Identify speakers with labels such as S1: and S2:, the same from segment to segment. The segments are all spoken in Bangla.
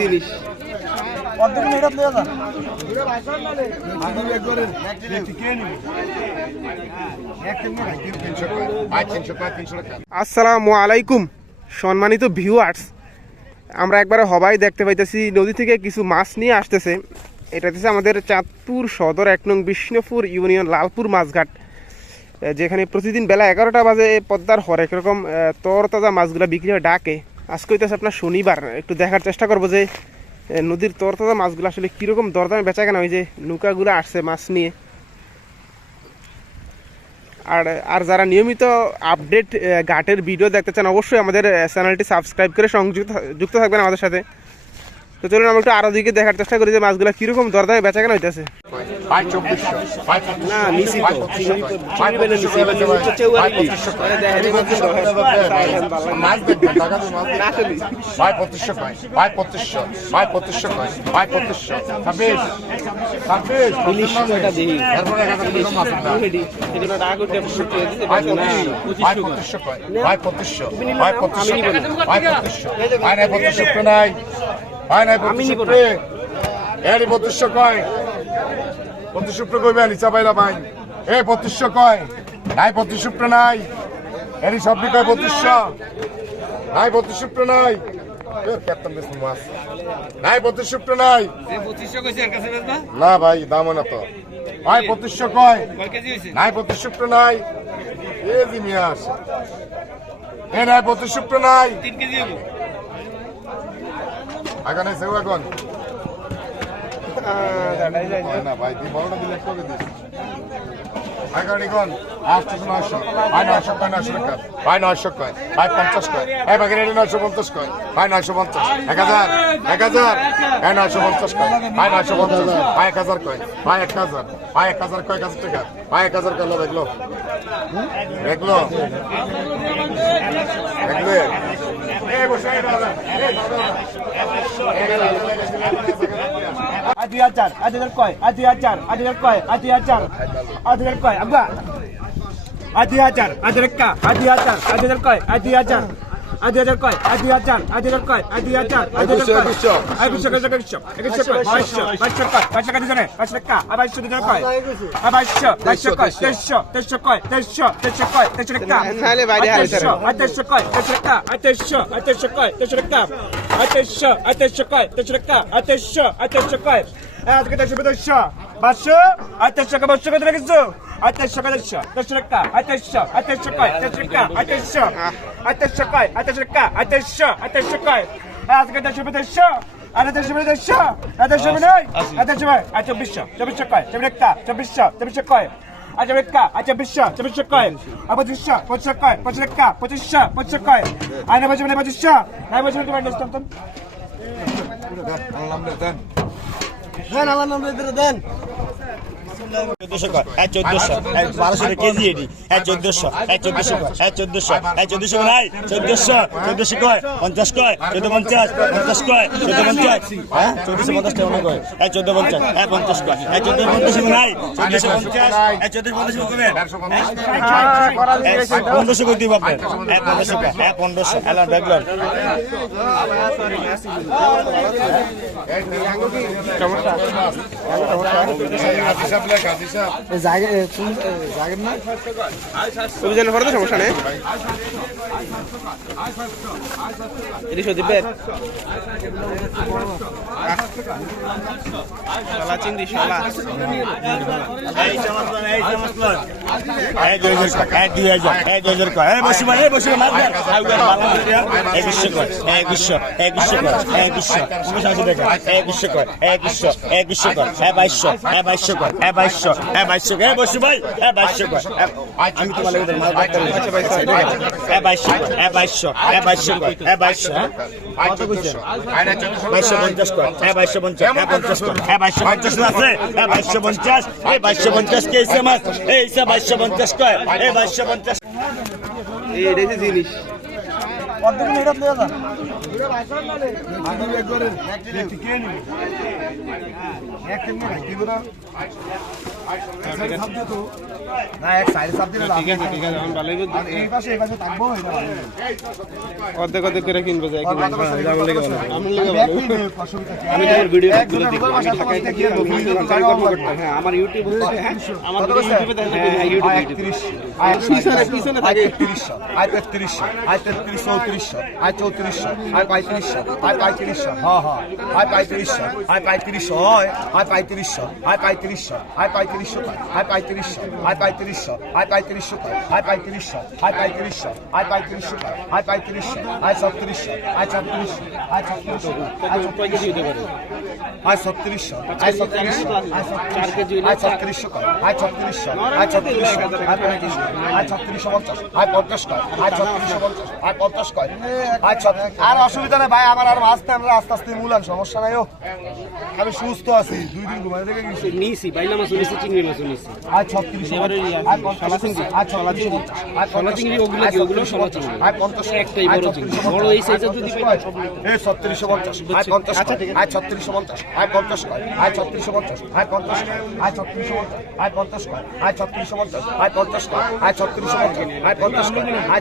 S1: জিনিস। আসসালামু আলাইকুম সম্মানিত ভিউয়ার্স আমরা একবারে হবাই দেখতে পাইতেছি নদী থেকে কিছু মাছ নিয়ে আসতেছে। এটা হচ্ছে আমাদের চাঁদপুর সদর এক নং বিষ্ণুপুর ইউনিয়ন লালপুর মাছঘাট। যেখানে প্রতিদিন বেলা এগারোটা বাজে পদ্মার হরেক রকম আহ, তরতাজা মাছগুলো বিক্রি হয় ডাকে। আজকে হইতেছে আপনার শনিবার একটু দেখার চেষ্টা করব যে নদীর তরতাজা মাছগুলো আসলে কীরকম দরদামে বেচা কেনা ওই যে নৌকাগুলো আসছে মাছ নিয়ে। আর আর যারা নিয়মিত আপডেট ঘাটের ভিডিও দেখতে চান অবশ্যই আমাদের চ্যানেলটি সাবস্ক্রাইব করে সংযুক্ত যুক্ত থাকবেন আমাদের সাথে। তো চলুন আমরা একটু আরও দিকে দেখার চেষ্টা করি যে মাছগুলো কীরকম দরদামে বেচা কেনা হইতেছে।
S2: নাই পঁচিশশো নাই ভাই নাই পঁচিশশো কয়? পঁচিশশো কইবেন ইচ্ছা পাইলা ভাই এ পঁচিশশো কয়? নাই পঁচিশশো নাই। এরই সব কয় পঁচিশশো নাই পঁচিশশো নাই। নাই পঁচিশশো নাই। না ভাই দাম না তো। ভাই পঁচিশশো কয়? নাই পঁচিশশো নাই। এ জি মিয়া আসে। এ নাই পঁচিশশো নাই। সেও এখন হয় না ভাই তুই বড়টা দিলে একটু আগে দিস এগারো কোন? আটশো নয়শো ভাই নয়শো কয় নয়শো টাকা ভাই নয়শো কয়। ভাই পঞ্চাশ কয়। নয়শো পঞ্চাশ কয়। ভাই নয়শো পঞ্চাশ। এক হাজার। এক হাজার। নয়শো পঞ্চাশ কয়। ভাই নয়শো পঞ্চাশ। ভাই এক হাজার কয়। ভাই এক হাজার। ভাই এক হাজার কয় এক হাজার টাকা। ভাই এক হাজার কয় দেখল দেখল দেখলে এই বসে দাদা, এই দাদা।
S3: দুই হাজার দুই হাজার কয়? আর দুই হাজার দুই হাজার কয়? আর দুই হাজার দুই হাজার কয়? আব্বা হাজার দুই হাজার কয়? দুই হাজার আর দুই হাজার কয় আর দুই হাজার আর দুই হাজার কয় আর দুই হাজার আর দুই হাজার কয় একুশশো একুশশো একুশশো কয় বাইশশো বাইশশো কয় বাইশশো কয় দুজনে বাইশশো টাকা আর বাইশশো দুজনে কয় আর বাইশশো বাইশশো কয় তেইশশো তেইশশো কয় তেইশশো তেইশশো কয় তেইশশো টাকা তেইশশো আর তেইশশো কয় তেইশশো টাকা আর তেইশশো আর তেইশশো কয় তেইশশো টাকা আর তেইশশো আর তেইশশো কয় তেইশশো টাকা আর তেইশশো আর তেইশশো কয় আজকে তেইশশো তেইশশো পাঁচশো আর তেইশশো পাঁচশো কত রেখেছো কয় তেইশশো তেইশশো টাকা আর তেইশশো কয় তেইশশো টাকা আর তেইশশো কয় আর তেইশশো টাকা আর তেইশশো কয় আজকে আর তেইশশো তেইশশো আর তেইশশো নয় আর তেইশশো আর চব্বিশশো চব্বিশশো কয় চব্বিশ একটা চব্বিশশো চব্বিশশো কয় আচ্ছা বেক্কা আচ্ছা বিশ্ব চব্বিশশো কয় আর পঁচিশশো পঁচিশশো কয় পঁচিশ একটা পঁচিশশো পঁচিশশো কয় আর না বলছি মানে পঁচিশশো না বলছি মানে তোমার ডিসকাউন্ট
S4: চোদ্দশো কয়? হ্যাঁ চোদ্দশো। বারোশো কেজি এটি। হ্যাঁ চোদ্দশো। হ্যাঁ চোদ্দশো কয়। হ্যাঁ চোদ্দশো। হ্যাঁ চোদ্দশো নাই চোদ্দশো। চোদ্দশো কয়? পঞ্চাশ কয়? চোদ্দ পঞ্চাশ? পঞ্চাশ কয়? চোদ্দ পঞ্চাশ? হ্যাঁ চোদ্দশো পঞ্চাশ টাকা কয়। হ্যাঁ চোদ্দ পঞ্চাশ। হ্যাঁ পঞ্চাশ কয়। হ্যাঁ চোদ্দ পঞ্চাশ নাই চোদ্দশো পঞ্চাশ। হ্যাঁ করবেন পনেরোশো করে দিব আপনার। হ্যাঁ পনেরোশো হ্যাঁ পনেরোশো। হ্যালো ব্যাগলর।
S2: লেখ হিসাব
S1: অভিযানের পরে তো সমস্যা নেই ইলিশ দিবেন শালা চিংড়ি শালা
S4: এই চমৎকার এই চমৎকার এই দুই হাজার কয় এই দুই হাজার এই দুই হাজার কয় এই বসি ভাই এই বসি মাছ দেন এই বিশ্ব কয় এই বিশ্ব এই বিশ্ব কয় এই বিশ্ব তুমি সাথে দেখো এই বিশ্ব কয় এই বিশ্ব এই বিশ্ব কয় এই বাইশ এই বাইশ কয় এই বাইশ এই বাইশ কয় এই বসি ভাই এই বাইশ কয় আমি তোমার আচ্ছা বাইশ এই বাইশ এই বাইশ এই বাইশ কয় এই বাইশ কত কইছেন বাইশশো পঞ্চাশ কয় হ্যাঁ বাইশশো পঞ্চাশ হ্যাঁ পঞ্চাশ কয় হ্যাঁ বাইশশো পঞ্চাশ আছে। হ্যাঁ বাইশশো পঞ্চাশ। এই বাইশশো পঞ্চাশ কে এসে মাছ এই এসে বাইশশো পঞ্চাশ কয় এই বাইশশো পঞ্চাশ
S1: জিনিস।
S5: এক
S6: অর্ধেক অর্ধেক করে কিনবো আমি তোমার ভিডিও হ্যাঁ আমার ইউটিউব আমার পিছনে থাকে।
S5: একত্রিশশো আয় তেত্রিশশো। আয় তেত্রিশ চৌত্রিশশো। আয় চৌত্রিশশো। আয় পঁয়ত্রিশশো। আয় পঁয়ত্রিশশো। হ্যাঁ হ্যাঁ আয় পঁয়ত্রিশশো। আয় হয়। আয় পঁয়ত্রিশশো। আয় পঁয়ত্রিশ আয় পঁয়ত্রিশশো কয়, আয় পঁয়ত্রিশশো, আয় পঁয়ত্রিশশো, আয় পঁয়ত্রিশশো কয়, আয় পঁয়ত্রিশশো, আয় পঁয়ত্রিশশো, আয় পঁয়ত্রিশশো কয়, আয় পঁয়ত্রিশশো, আয় ছত্রিশশো, আয় ছত্রিশশো, আয় ছত্রিশশো, আয়
S6: কয়
S5: ছত্রিশশো আয় আয় ছত্রিশশো আয় ছত্রিশশো আয় ছত্রিশশো আয় ছত্রিশশো পঞ্চাশ কর আয় ছত্রিশশো পঞ্চাশ ছত্রিশ আর অসুবিধা নেই ভাই আমার আর আসতে আস্তে আস্তে সমস্যা নাই ও। আমি সুস্থ আছি দুই দিন ঘুমাই থেকে
S6: নিছি বাইলা মাছ নিছি চিংড়ি মাছ নিছি
S5: আয় ছত্রিশশো
S6: এবারে ইয়া,
S5: আয় পঞ্চাশ
S6: শলা চিংড়ি।
S5: আয় ছত্রিশশো পঞ্চাশ আয়
S6: শলা চিংড়ি ওগুলো কি? ওগুলো শলা চিংড়ি।
S5: আয় পঞ্চাশ
S6: একটাই বড় চিংড়ি। বড় এই size-এর যদি পাই সব
S5: এই ছত্রিশশো পঞ্চাশ আয় পঞ্চাশ
S6: আচ্ছা।
S5: আয় ছত্রিশশো পঞ্চাশ আয় পঞ্চাশ আয় ছত্রিশশো পঞ্চাশ আয় পঞ্চাশ আয় ছত্রিশশো পঞ্চাশ আয় পঞ্চাশ আয় ছত্রিশশো পঞ্চাশ আয় পঞ্চাশ আয়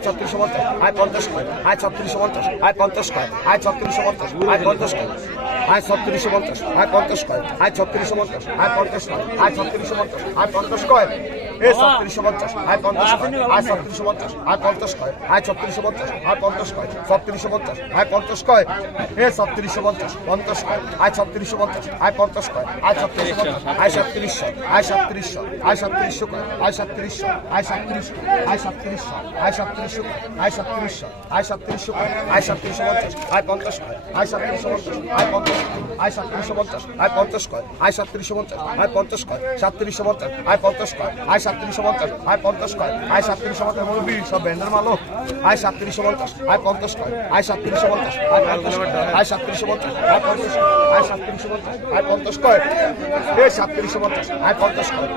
S5: ছত্রিশশো পঞ্চাশ আয় পঞ্চাশ আয় ছত্রিশশো পঞ্চাশ আয় পঞ্চাশ আয় ছত্রিশশো পঞ্চাশ আয় পঞ্চাশ আয় ছত্রিশশো পঞ্চাশ আয় পঞ্চাশ আয় ছত্রিশশো পঞ্চাশ আয় পঞ্চাশ আয় ছত্রিশশো পঞ্চাশ আয় পঞ্চাশ পঞ্চাশ নয় আর ছত্রিশশো পঞ্চাশ। কয় এ ছত্রিশশো পঞ্চাশ আয় পঞ্চাশ কয় আয় ছত্রিশশো পঞ্চাশ আয় পঞ্চাশ কয় আয় ছত্রিশশো পঞ্চাশ আয় পঞ্চাশ কয় ছত্রিশশো পঞ্চাশ আয় পঞ্চাশ কয় এ ছত্রিশশো পঞ্চাশ পঞ্চাশ কয় আয় ছত্রিশশো পঞ্চাশ আয় পঞ্চাশ কয় আয় ছত্রিশশো পঞ্চাশ আয় সাতত্রিশশো আয় সাতত্রিশশো আয় সাতত্রিশশো কয় আয় সাতত্রিশশো আয় সাতত্রিশশো আয় সাতত্রিশশো আয় সাতত্রিশশো আয় সাতত্রিশশো আয় সাতত্রিশশো কয় আয় সাতত্রিশশো পঞ্চাশ আয় পঞ্চাশ কয় আয় সাতত্রিশশো পঞ্চাশ আয় পঞ্চাশ আয় সাতত্রিশশো পঞ্চাশ আয় পঞ্চাশ কয় আয় সাতত্রিশশো পঞ্চাশ আয় পঞ্চাশ কয় সাতত্রিশশো পঞ্চাশ আয় পঞ্চাশ কয় আয় সাতত্রিশশো পঞ্চাশ আয় পঞ্চাশ কয় আয় সাতত্রিশশো পঞ্চাশ মুরব্বী সব ব্যান্ডের মালো আয় সাতত্রিশশো পঞ্চাশ আয় পঞ্চাশ কয় আয় সাতত্রিশশো পঞ্চাশ আয় পঞ্চাশ আয় সাতত্রিশশো পঞ্চাশ আয় পঞ্চাশ আয় সাতত্রিশশো পঞ্চাশ আয় পঞ্চাশ কয় এ সাতত্রিশশো পঞ্চাশ আয় পঞ্চাশ কয়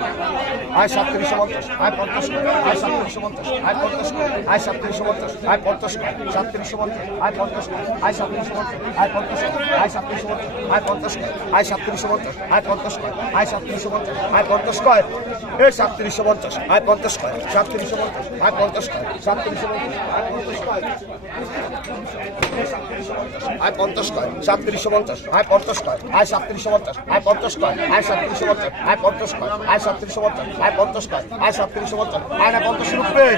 S5: আয় সাতত্রিশশো পঞ্চাশ আয় পঞ্চাশ কয় আয় সাতত্রিশশো পঞ্চাশ আয় পঞ্চাশ কয় আয় সাতত্রিশশো পঞ্চাশ আয় পঞ্চাশ কয় সাতত্রিশশো পঞ্চাশ আয় পঞ্চাশ কয় আয় সাতত্রিশশো পঞ্চাশ আয় পঞ্চাশ আয় সাতত্রিশশো পঞ্চাশ আয় পঞ্চাশ কয় আয় সাতত্রিশশো পঞ্চাশ আয় পঞ্চাশ কয় আয় সাতত্রিশশো পঞ্চাশ আয় পঞ্চাশ কয় এ সাতত্রিশশো পঞ্চাশ আয় পঞ্চাশ কয় সাতত্রিশশো পঞ্চাশ আয় পঞ্চাশ কয় সাতত্রিশশো পঞ্চাশ আয় পঞ্চাশ কয় আয় পঞ্চাশ কয় সাতত্রিশশো পঞ্চাশ আয় পঞ্চাশ কয় আয় সাতত্রিশশো পঞ্চাশ আয় পঞ্চাশ কয় আয় সাতত্রিশশো পঞ্চাশ আয় পঞ্চাশ কয় আয় সাতত্রিশশো পঞ্চাশ আয় পঞ্চাশ কয় আয় সাতত্রিশশো পঞ্চাশ আয় না পঞ্চাশ রুপে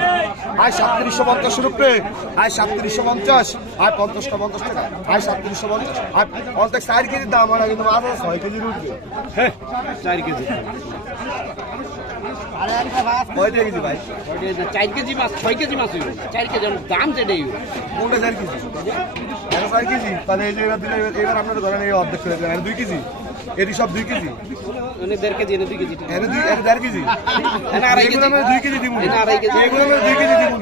S5: আয় সাতত্রিশশো পঞ্চাশ রুপে আয় সাতত্রিশশো পঞ্চাশ আয় পঞ্চাশ কয় পঞ্চাশ টাকা আয় সাতত্রিশশো পঞ্চাশ আয় পঞ্চাশ চার কেজির দাম হয় কিন্তু মাছ আছে ছয় কেজির উঠবে
S6: চার কেজি চার কেজি মাছ ছয় কেজি মাছ হইব। চার কেজি দাম যেটাই
S5: কোনটা চার কেজি? এটা চার কেজি? তাহলে এই যে এবার দিলে এবার আপনারা ধরেন এই অর্ধেক করে দেবেন দুই কেজি? এটি সব দুই কেজি?
S6: মানে দেড় কেজি এনে দুই কেজি।
S5: এনে দুই এনে দেড় কেজি?
S6: এনে আড়াই কেজি।
S5: এগুলো দুই কেজি দিব
S6: এনে আড়াই কেজি।
S5: এগুলো দুই কেজি দিব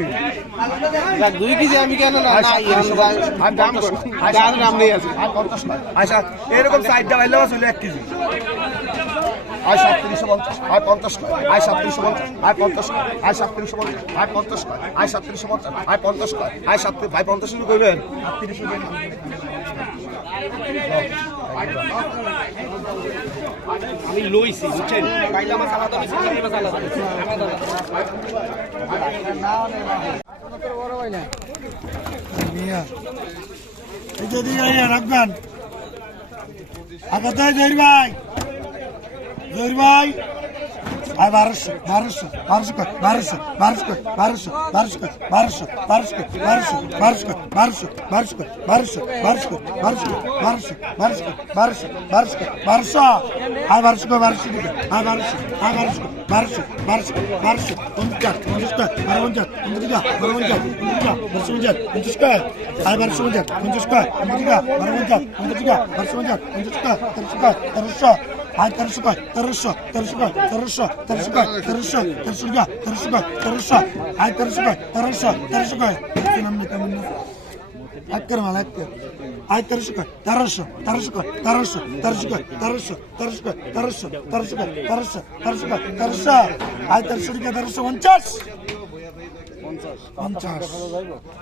S6: না, দুই কেজি আমি কেন না না ইয়ে দাম দাম নেই আছে।
S5: আচ্ছা এরকম সাইডটা বাইলে চলে এক কেজি। আয় সাতত্রিশশো পঞ্চাশ আয় পঞ্চাশ কয় আয় সাতত্রিশশো পঞ্চাশ আয় পঞ্চাশ কয় আয় সাতত্রিশশো পঞ্চাশ আয় পঞ্চাশ কয় আয় সাতত্রিশশো পঞ্চাশ আয় পঞ্চাশ কয় আয় সাতত্রিশ ভাই পঞ্চাশ শুরু করবেন।
S6: আমি লইছি বুঝছেন? আলাদা আলাদা
S7: রাখবেন। আগে জহির ভাই। জহির ভাই আর বারোশো বারোশো বারোশো কর বারোশো বারোশো কর বারোশো বারোশো কর বারোশো বারোশো কর বারোশো বারোশো কর বারোশো বারোশো কর বারোশো বারোশো কর বারোশো কর বারোশো বারোশো কর বারোশো বারোশো কর বারোশো আর বারোশো কর বারোশো দিকে আর বারোশো আর বারোশো কর বারোশো বারোশো কর বারোশো পঞ্চাশ পঞ্চাশ কর বারো পঞ্চাশ পঞ্চাশ কর বারো পঞ্চাশ পঞ্চাশ কর А хорошо, хорошо, хорошо, хорошо, хорошо, хорошо, хорошо, хорошо, хорошо. А хорошо, хорошо, хорошо. Ты нам не там. Открыл, открыл. А хорошо, хорошо, хорошо, хорошо, хорошо, хорошо, хорошо, хорошо, хорошо, хорошо, хорошо, хорошо. А хорошо, хорошо, 50. 50. 50.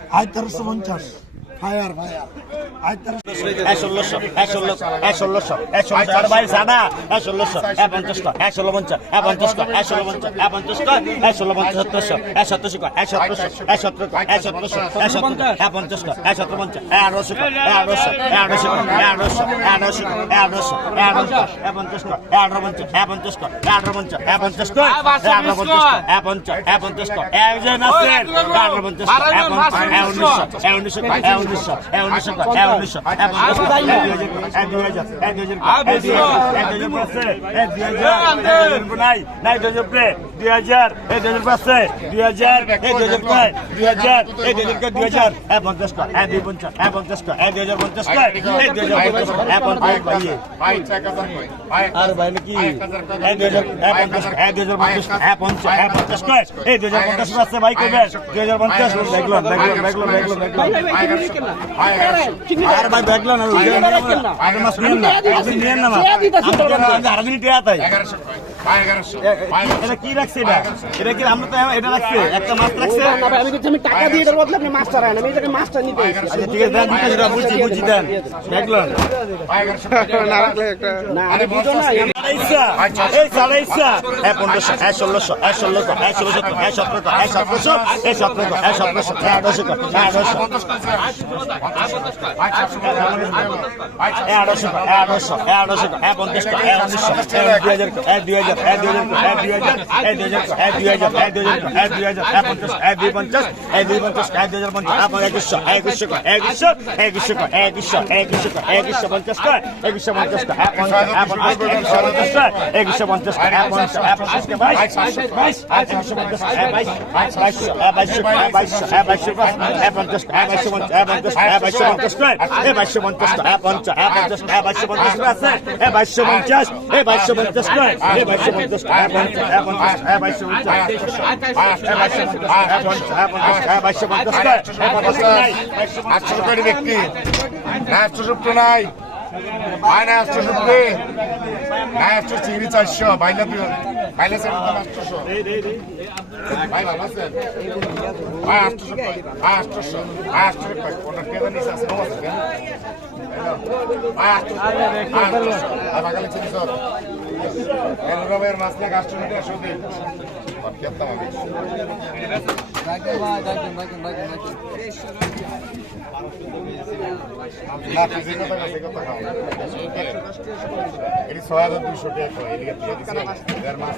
S7: А хорошо, 50. ফায়ার ফায়ার
S4: ষোলোশো ষোলোশো এ ষোলোশো আর ভাই সাদা ষোলোশো এ পঞ্চাশ এ ষোলো পঞ্চাশ এ পঞ্চাশ এ ষোলো পঞ্চাশ এ পঞ্চাশ এ ষোলো পঞ্চাশ সতেরোশো এ সতেরোশো এ সতেরোশো এ সতেরো এ সতেরোশো এ সতেরো এ পঞ্চাশ এ সতেরো পঞ্চাশ এ আঠারোশো এ আঠারোশো এ আঠারোশো এ আঠারোশো এ আঠারোশো এ আঠারোশো এ আঠারোশো এ পঞ্চাশ এ আঠারো পঞ্চাশ এ পঞ্চাশ এ আঠারো পঞ্চাশ এ পঞ্চাশ এ আঠারো পঞ্চাশ এ পঞ্চাশ এ পঞ্চাশ এ যে নাসের এ আঠারো পঞ্চাশ এ পঞ্চাশ এ উনিশশো এ উনিশশো এ উনিশশো উনিশশো এ উনিশশো। দুই হাজার। নাই নাই দুই হাজার। দুই হাজার এ দুই হাজার পাঁচশো দুই হাজার এ দুই হাজার কয় দুই হাজার এ দুই হাজার দুই হাজার এ পঞ্চাশ কয় এ দুই পঞ্চাশ এ পঞ্চাশ কয় এ দুই হাজার পঞ্চাশ কয় এ দুই হাজার পঞ্চাশ এ পঞ্চাশ ভাইয়ে আর ভাই নাকি এ দুই হাজার এ পঞ্চাশ এ দুই হাজার পঞ্চাশ এ পঞ্চাশ এ পঞ্চাশ কয় এ দুই হাজার পঞ্চাশ পাঁচশো ভাই করবেন দুই হাজার পঞ্চাশ দেখলাম দেখলাম দেখলাম দেখলাম দেখলাম আর ভাই দেখলাম আগে মাস নিয়েন না আপনি নিয়েন না আরও দিন টিয়া তাই এটা কি রাখছে এটা? এটা কি আমরা তো এটা রাখছে একটা মাছ রাখছে
S1: আমি বলছি আমি টাকা দিয়ে এটার বদলে আপনি মাছটা রাখেন আমি এটাকে মাছটা নিতে।
S4: আচ্ছা ঠিক আছে দেন দিতে যেটা বুঝছি বুঝছি দেন দেখলাম
S1: না রাখলে একটা
S7: না আমি বুঝো না
S4: এ উনিশশো এ দুই হাজার এ দুই হাজার এ দুই হাজার এ
S2: আটশো কোটি ব্যক্তি আটশো সত্তর নাই ভাই আটশো সত্তর না আটশো চিংড়ি চারশো সেটা দাম আটশোশো ভাই ভালো আছেন ভাই আটশোশো ভাই আটশোশো ভাই আটশোশো ওটা কে জানিস আছে আছে ভাই আটশোশো ভাই আটশোশো ভাই বাগালে চিনি সর কেন রবের মাছ না একশো দিন কেতাম আমি না। তো এটা ওখানে মাথায় মাছ তো মাছ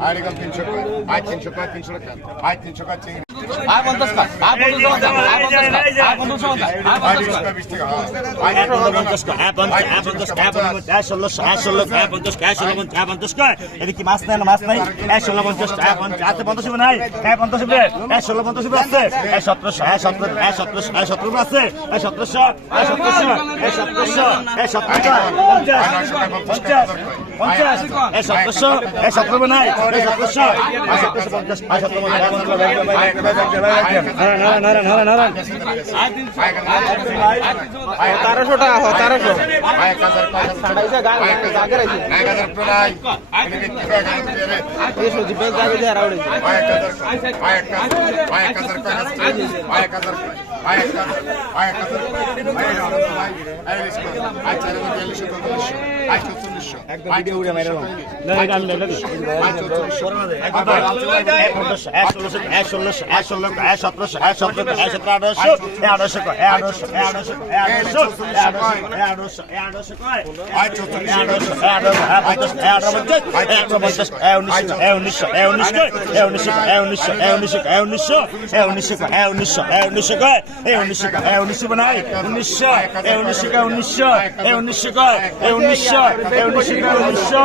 S2: আর এখানে তিনশো টাকা আয় তিনশো টাকা তিনশো টাকা আয় তিনশো টাকা চিংড়ি আয় তিনশো টাকা বিশ টাকা আয়
S4: এটা কি মাছ নাই না মাছ নাই এক ষোলো পঞ্চাশ আছে পঞ্চাশ নাই এক পঞ্চাশ এক ষোলো পঞ্চাশ আছে এক সতেরোশো এক সতেরো এক সতেরোশো এক সতেরো আছে এক সতেরোশো এক সতেরোশো এক সতেরোশো এক সতেরোশো পঞ্চাশ পঞ্চাশ পঞ্চাশ এক সতেরোশো এক সতেরো নাই এক সতেরোশো এক সতেরোশো পঞ্চাশ এক সতেরো
S1: তেরোশো টাকা হয় তেরোশো
S2: আয় চল্লিশশো উনিশশো
S4: উনিশশো উনিশশো উনিশশো উনিশশো উনিশশো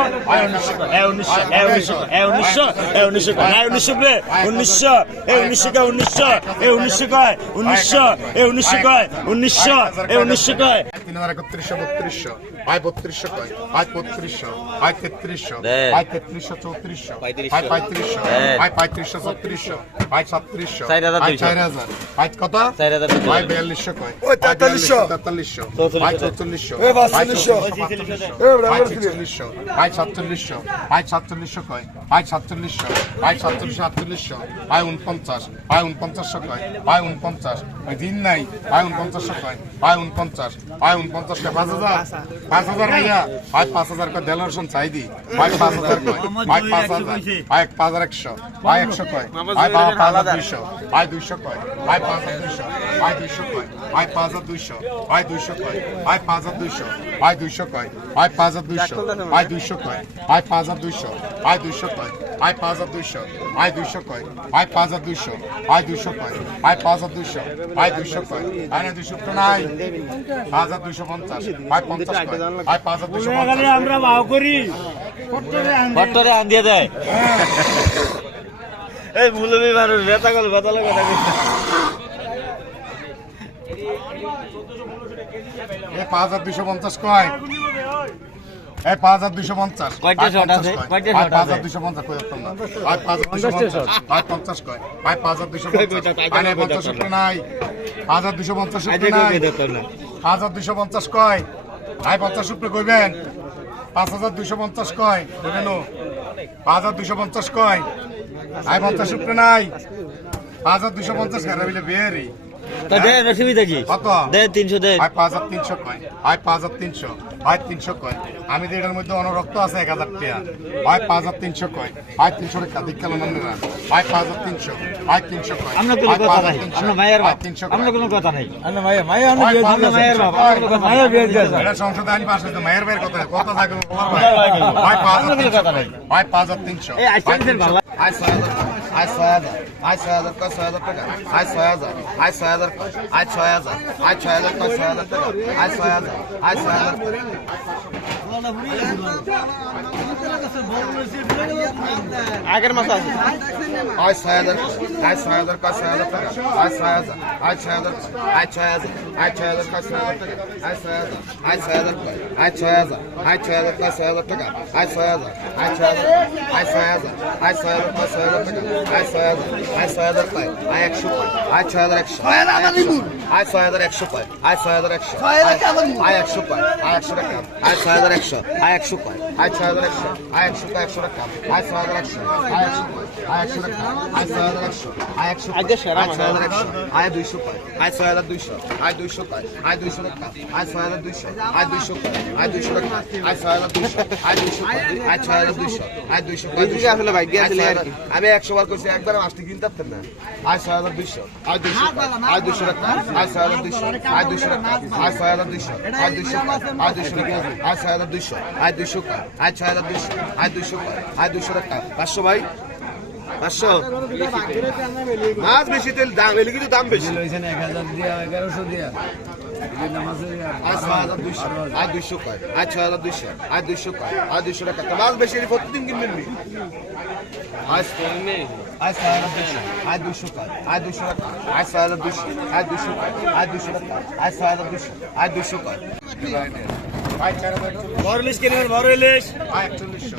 S4: উনিশশো উনিশশো উনিশশো উনিশশো কয় উনিশশো রে উনিশশো এ উনিশশো কয় উনিশশো এ উনিশশো কয় উনিশশো এ উনিশশো কয় উনিশশো এ উনিশশো কয়
S2: তিন হাজার একত্রিশশো বত্রিশশো আয় বত্রিশশো কয় আয় বত্রিশশো আয় তেত্রিশশো আয় তেত্রিশশো চৌত্রিশশো আয় পঁয়ত্রিশশো আয় পঁয়ত্রিশশো ছত্রিশশো আয় সাতত্রিশশো আয় চার হাজার আয় কত আয় বিয়াল্লিশশো কয়
S7: তেতাল্লিশশো।
S2: তেতাল্লিশশো আয় চৌচল্লিশশো। আয় ছেচল্লিশশো আয় সাতচল্লিশশো আয় সাতচল্লিশশো কয়? আয় সাতচল্লিশশো আয় সাতচল্লিশশো আটচল্লিশশো আয় উনপঞ্চাশ আয় উনপঞ্চাশশো কয়? আয় উনপঞ্চাশ দিন নাই। আয় উনপঞ্চাশশো কয়? আয় উনপঞ্চাশ আয় উনপঞ্চাশ কয় পাঁচ হাজার? পাঁচ হাজার ভাইয়া। আয় পাঁচ হাজার কয়? দেলারসন চাই দি। আয় পাঁচ হাজার কয়? আয় পাঁচ হাজার। আয় পাঁচ হাজার একশো। আয় একশো কয়? আয় পাঁচ হাজার দুইশো। আয় দুইশো কয়? আয় পাঁচ হাজার দুইশো। আয় দুইশো কয়? আয় পাঁচ হাজার দুইশো। আয় দুইশো কয়? আয় পাঁচ হাজার দুইশো। আয় দুইশো কয়? আয় পাঁচ হাজার দুইশো। আয় দুইশো কয়। আয় পাঁচ হাজার দুইশো। আয় দুইশো কয়। আয় পাঁচ হাজার দুইশো। আয় দুইশো কয়। আয় পাঁচ হাজার দুইশো। আয় দুইশো কয়। আয় পাঁচ হাজার দুইশো। আয় দুইশো কয়। আয় না দুইশো তো নাই। পাঁচ হাজার দুইশো পঞ্চাশ। আয় পঞ্চাশ কয়। আয় পাঁচ হাজার দুইশো পঞ্চাশ
S4: আমরা ভাও করি। ভট্টরে আন দিয়ে দেয় এই মুলবি মানুষ বেতা গল বেতা লাগে
S2: পাঁচ হাজার দুইশো পঞ্চাশ কয়। এই পাঁচ হাজার দুইশো পঞ্চাশ। পাঁচ হাজার দুইশো পঞ্চাশ কয় না। আয় পাঁচ হাজার পঞ্চাশ কয়? আয় পাঁচ হাজার দুইশো পঞ্চাশ। নাই পঞ্চাশ নাই। পাঁচ হাজার দুইশো পঞ্চাশ নাই। পাঁচ হাজার দুইশো পঞ্চাশ কয়? আয় পঞ্চাশ উপরে কইবেন? পাঁচ হাজার দুইশো পঞ্চাশ কয়? কইবেন পাঁচ হাজার দুইশো পঞ্চাশ কয়? আয় পঞ্চাশ উপরে নাই। পাঁচ হাজার দুইশো পঞ্চাশ খারাপ হইলে
S4: কি?
S2: কত?
S4: দেন তিনশো দেন।
S2: আয় পাঁচ হাজার তিনশো কয়? আয় পাঁচ হাজার তিনশো? আয় তিনশো কয়? আমি তো এটার মধ্যে অনরক্ত আছে এক হাজার টাকা আয় পাঁচ হাজার তিনশো কয়? আয় তিনশো টাকা দীক্ষা নন্দরা আয় পাঁচ হাজার তিনশো আয় তিনশো কয়?
S4: আমরা কোনো কথা নাই। আমরা মায়ের
S2: আয়
S4: বাপ।
S2: তিনশো
S4: আমরা কোনো কথা নাই।
S3: আরে মায়া মায়া
S4: আমরা মায়ের বাপ
S2: কয়।
S4: আমরা কোনো মায়ের বিয়ে দিয়েছে।
S2: এটা সংসদে আনি পাশ হয়েছে মায়ের বের কথা কথা থাকে আয় পাঁচ হাজার তিনশো আয় পাঁচ হাজার তিনশো।
S5: আয় ছয় হাজার আয় ছয় হাজার আয় ছয় হাজার কয় ছয় হাজার টাকা আয় ছয় হাজার আয় ছয় হাজার আয় ছয় হাজার আয় ছয় হাজার কয় ছয় হাজার টাকা আয় ছয় হাজার আয় ছয় হাজার
S1: আগের মাস আছে
S5: আয় ছয় হাজার আয় ছয় হাজার কয় ছয় হাজার টাকা আয় ছয় হাজার আয় ছয় হাজার আয় ছয় হাজার আয় ছয় হাজার কয় ছয় হাজার টাকা আয় ছয় হাজার আয় ছয় হাজার আয় ছয় হাজার আয় ছয় হাজার কয় ছয় হাজার টাকা আয় ছয় হাজার আয় ছয় হাজার আয় ছয় হাজার আয় ছয় হাজার কয় ছয় হাজার টাকা আয় ছয় হাজার আয় ছয় হাজার কয় আয় একশো কয় আয় ছয় হাজার একশো আয় ছয় হাজার একশো কয় আয় ছয় হাজার একশো আয় একশো কয় আয় একশো টাকা আয় ছয় হাজার একশো আয় একশো কয় আয় ছয় হাজার একশো আয় একশো একশো টাকা আয় ছয় হাজার একশো আয় একশো আয় আয় দুইশো দুইশো দুইশো দুইশো দুইশো দুইশো দুইশো দুইশো ছয় দুইশো দুইশো ভাই আমি একশো বার করছি একবার মাসটি কিনতে পারতেন না আয় ছয় হাজার দুইশো আয় দুইশো আয় দুইশো আয় ছয় হাজার দুইশো আয় দুইশো আয় ছয় হাজার দুইশো আয় দুইশো আয় দুইশো আয় ছয় হাজার দুইশো আয় দুইশো আয় ছয় হাজার দুইশো আয় দুইশো আয় দুইশো টাকা পাঁচশো ভাই পাঁচশো। মাছ বেশি তেল দাম এলে কিন্তু দাম বেশি। ছয় হাজার দুইশো আয় দুইশো কয়? আয় ছয় হাজার দুইশো আয় দুইশো কয়? আয় দুইশো টাকা। মাছ বেশি প্রতিদিন কিনবেন আয় আয় ছয় হাজার দুইশো আয় দুইশো কয়? আয় দুইশো টাকা। আয় ছয় হাজার দুইশো আয় দুইশো কয়? আয় দুইশো টাকা। ছয় হাজার দুইশো দুইশো কয়?
S2: একচল্লিশ,
S4: বড় ইলিশ কিনবেন বড় ইলিশ
S2: একচল্লিশশো।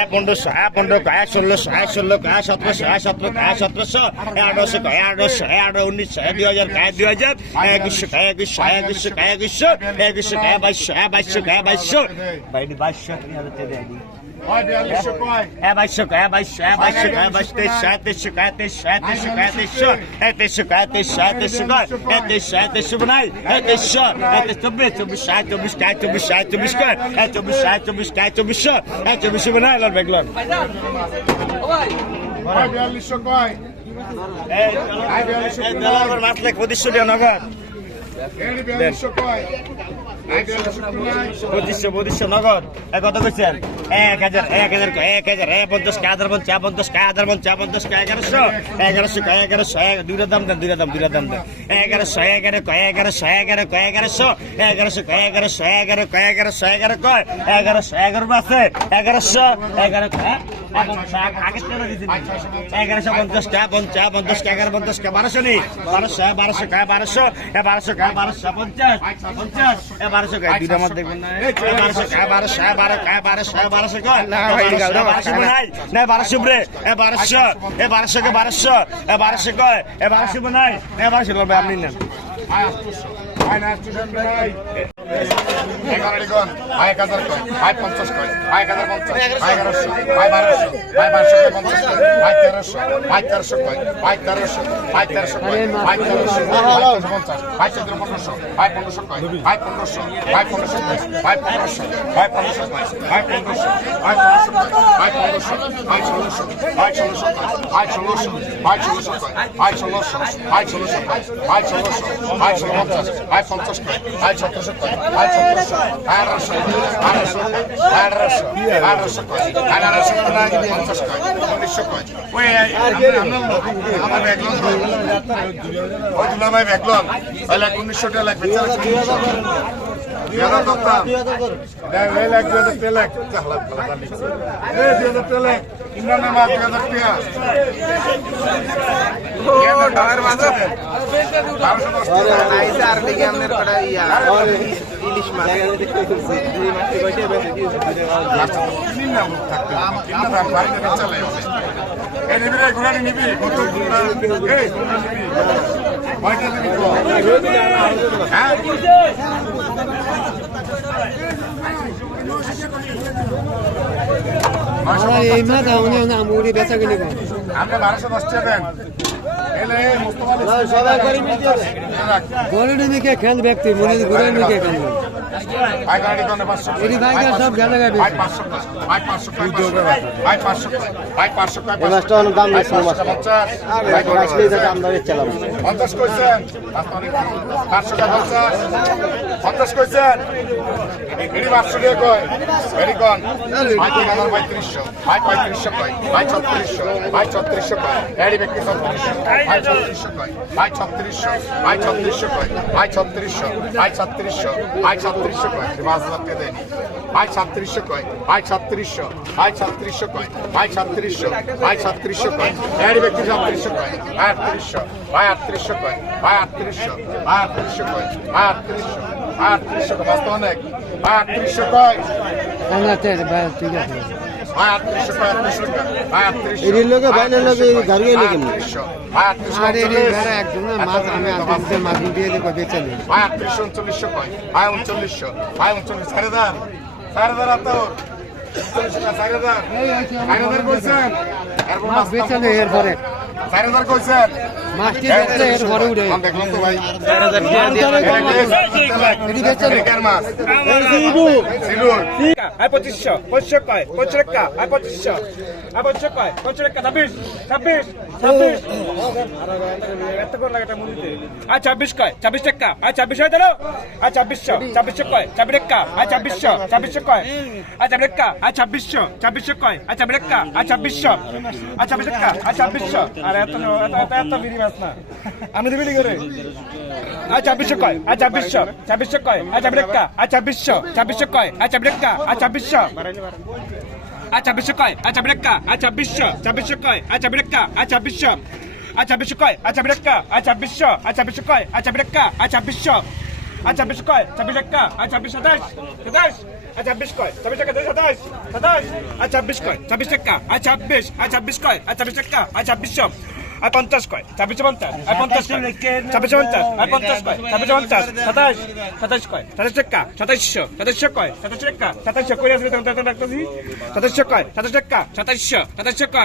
S4: এক পনেরোশো এক পনেরো এক ষোলোশো এক ষোলো এক সতেরোশো এক সতেরো এক সতেরোশো আঠারোশো আঠারোশো আঠারো উনিশশো দুই হাজার এক দুই হাজার একুশশো একুশশো একুশশো একুশশো একুশশো বাইশশো বাইশশো বাইশশো বাইশশো বাইশশো হ্যাঁ বাইশশো হ্যাঁ বাইশশো হ্যাঁ বাইশশো হ্যাঁ বাইশ তেইশশো হ্যাঁ তেইশশো হ্যাঁ তেইশশো হ্যাঁ তেইশশো হ্যাঁ তেইশশো হ্যাঁ তেইশশো হ্যাঁ তেইশশো হ্যাঁ তেইশশো কর হ্যাঁ তেইশশো হ্যাঁ তেইশশো বনাই হ্যাঁ তেইশশো হ্যাঁ তেইশ চব্বিশ চব্বিশ সাত চব্বিশ কায় চব্বিশ সাত চব্বিশ কর হ্যাঁ চব্বিশ সাত চব্বিশ কায় চব্বিশশো হ্যাঁ চব্বিশশো বনাই লড় ব্যাগ
S2: লড় বিয়াল্লিশশো কয়
S4: মাছ লাগে পঁচিশশো টাকা নগদ
S2: বিয়াল্লিশশো কয়
S4: পঁচিশশো পঁচিশশো নগদ। কত কইছেন এক হাজার এক হাজার এক হাজার, এক পঞ্চাশ কে হাজার পঞ্চাশ পঞ্চাশ কে হাজার পঞ্চাশ পঞ্চাশ কে এগারোশো এগারোশো কয় এগারোশো, এক, দুইটা দাম দেন, দুইটা দাম দুইটা দাম দেন। এগারোশো, এগারো কয় এগারোশো, এগারো কয় এগারোশো এগারোশো কয় এগারোশো, এগারো কয় এগারোশো, এগারো কয় এগারোশো এগারো আছে এগারোশো, এগারো এগারোশো পঞ্চাশ টাকা পঞ্চাশ পঞ্চাশ টাকা এগারো পঞ্চাশ টাকা বারোশো নি। বারোশো বারোশো কায় বারোশো বারোশো কায় বারোশো পঞ্চাশ পঞ্চাশ বারোশো কায়? দুইটা মত দেখবেন না। বারোশো কায় বারোশো এ বারো কায় বারোশো এ বারোশো কয়?
S1: না,
S4: বারোশো, নাই না। বারোশো রে এ বারোশো এ বারোশো কে বারোশো এ বারোশো কয়? এ বারোশো নাই এ বারোশো বলবে আপনি নেন।
S2: এগারোটি গণ আয় এক হাজার কয় আয় পঞ্চাশ কয় আয় এক হাজার পঞ্চাশ আয় এগারোশো আয় বারোশো আয় বারোশো কয় পঞ্চাশ কয় আয় তেরোশো আয় তেরোশো কয় আয় তেরোশো আয় তেরোশো কয় আয় তেরোশো আয় তেরোশো পঞ্চাশ আয় চোদ্দ পনেরোশো আয় পনেরোশো কয় আয় পনেরোশো আয় পনেরোশো কয় আয় পনেরোশো আয় পনেরোশো কয় আয় পনেরোশো আয় পনেরোশো কয় আয় পনেরোশো আয় ষোলোশো আয় ষোলোশো কয় আয় ষোলোশো আয় ষোলোশো কয় আয় ষোলোশো আয় ষোলোশো কয় আয় ষোলোশো আয় ষোলো পঞ্চাশ আয় পঞ্চাশ কয়, আয় সতেরোশো কয়, আয় সতেরোশো আঠারোশো আঠারোশো আঠারোশো আঠারোশো কয় আঠারোশো কয় পঞ্চাশ কয় উনিশশো কয়। ওই আমার ব্যাগলন ওই তুলা ভাই ব্যাগলন তাহলে উনিশশো টাকা লাগবে দুই হাজার দত্তা দুই হাজার তেল এক দুই হাজার তেল এক ইমরানের মাছ দুই হাজার টাকা। বারোশো বেচালে এই
S8: মাথা উনি আমুড়ি বেচা কিনে করেন
S2: আপনি বারোশো দশ টাকা
S8: সবাই গরিব খেল ব্যক্তি মনে গরিব দিকে খেল
S2: ভাই গাড়ি কোনে পাঁচশো
S8: সব গেলে গাড়ি
S2: ভাই পাঁচশো ভাই পাঁচশো ভাই পাঁচশো ভাই পাঁচশো
S8: এই মাছটা অনেক দাম বেশি মাছ
S2: ভাই
S8: দাম দাম চালাম
S2: পঞ্চাশ কইছেন? পাঁচশো টাকা পঞ্চাশ। পঞ্চাশ কইছেন? এটি পাঁচশো টাকা কয়। ভেরি কন? ভাই তিন হাজার পঁয়ত্রিশশো। ভাই পঁয়ত্রিশশো কয়। ভাই ছত্রিশশো। ভাই ছত্রিশশো কয়। এডি ব্যক্তি ছত্রিশশো। ভাই ছত্রিশশো কয়। ভাই ছত্রিশশো। ভাই ছত্রিশশো কয়। ভাই ছত্রিশশো। ভাই ছত্রিশশো। ভাই ছত্রিশশো কয়? পাঁচ হাজার টাকা দেয়নি। ভাই ছত্রিশশো কয়? ভাই ছত্রিশশো ভাই ছত্রিশশো কয়? ভাই ছত্রিশশো ভাই ছত্রিশশো কয়? এডি ব্যক্তি ছত্রিশশো কয়? ভাই আটত্রিশশো ভাই আটত্রিশশো কয়? ভাই আটত্রিশশো ভাই আটত্রিশশো কয়? ভাই আটত্রিশশো ভাই আটত্রিশশো কয়? বাস্তব অনেক। ভাই আটত্রিশশো কয়?
S8: ঠিক আছে। এর লোকে বাইরের লোকে গাড়ি এনে কেমনে? আর মাছ আমি আনতে মাছ দিয়ে দিয়ে বেচে নিই
S2: ভাই আটত্রিশশো উনচল্লিশশো কয়? ভাই উনচল্লিশশো। ভাই উনচল্লিশ সাড়ে দাম সাড়ে দাম আপনার উনচল্লিশশো না, সাড়ে দাম সাড়ে দাম কইছেন? এরপর
S8: মাছ বেচে নেই এরপরে।
S2: সাড়ে দাম কইছেন?
S8: মাছটি বেচলে এরপরে উঠে।
S2: আমি দেখলাম তো ভাই।
S8: এটি বেচে নেই?
S2: এটার মাছ। সিলুর
S3: আয় পঁচিশশো পঁচিশশো কয় পঁচিশ টাকা, আয় পঁচিশশো আয় পঁচিশশো কয় পঁচিশ টাকা, ছাব্বিশ ছাব্বিশ ছাব্বিশ। এত করে লাগে এটা মুড়িতে আয় ছাব্বিশ কয়, ছাব্বিশ টাকা, আয় ছাব্বিশ হয়ে দিল আয় ছাব্বিশশো ছাব্বিশশো কয়, ছাব্বিশ টাকা, আয় ছাব্বিশশো ছাব্বিশশো কয়, আয় ছাব্বিশ টাকা, আয় ছাব্বিশশো ছাব্বিশশো কয়, আয় ছাব্বিশ টাকা, আয় ছাব্বিশশো, আয় ছাব্বিশ টাকা, আয় ছাব্বিশশো। আর এত এত এত বিড়ি মাছ না। আমি তো করে। আয় ছাব্বিশশো কয়, আয় ছাব্বিশশো ছাব্বিশশো কয়, আয় ছাব্বিশ টাকা, আয় ছাব্বিশশো ছাব্বিশশো কয়, আয় ছাব্বিশ টাকা, আয় ছাব্বিশশো আয় ছাব্বিশশো কয় আয় ছাব্বিশ টাকা আয় ছাব্বিশশো ছাব্বিশশো কয় আয় ছাব্বিশ টাকা আয় ছাব্বিশশো আয় ছাব্বিশশো কয় আয় ছাব্বিশ টাকা আয় ছাব্বিশশো আয় ছাব্বিশশো কয় আয় ছাব্বিশ টাকা আয় ছাব্বিশশো আয় ছাব্বিশ কয় ছাব্বিশ টাকা আয় ছাব্বিশ সাতাশ সাতাশ আয় ছাব্বিশ কয় ছাব্বিশ টাকা সাতাশ সাতাশ আয় ছাব্বিশ কয় ছাব্বিশ টাকা আয় ছাব্বিশ কয় আয় ছাব্বিশ টাকা আয় ছাব্বিশশো আয় পঞ্চাশ কয়? ছাব্বিশ পঞ্চাশ। আয় পঞ্চাশ কয়? ছাব্বিশ পঞ্চাশ। আয় পঞ্চাশ কয়? ছাব্বিশ পঞ্চাশ। সাতাশ। সাতাশ কয়? সাতাশ টাকা। সাতাশশো। সাতাশশো কয়? সাতাশ টাকা। সাতাশশো করে রাখতেছি সাতাশশো কয়? সাতাশ টাকা। সাতাশশো। সাতাশশো কয়?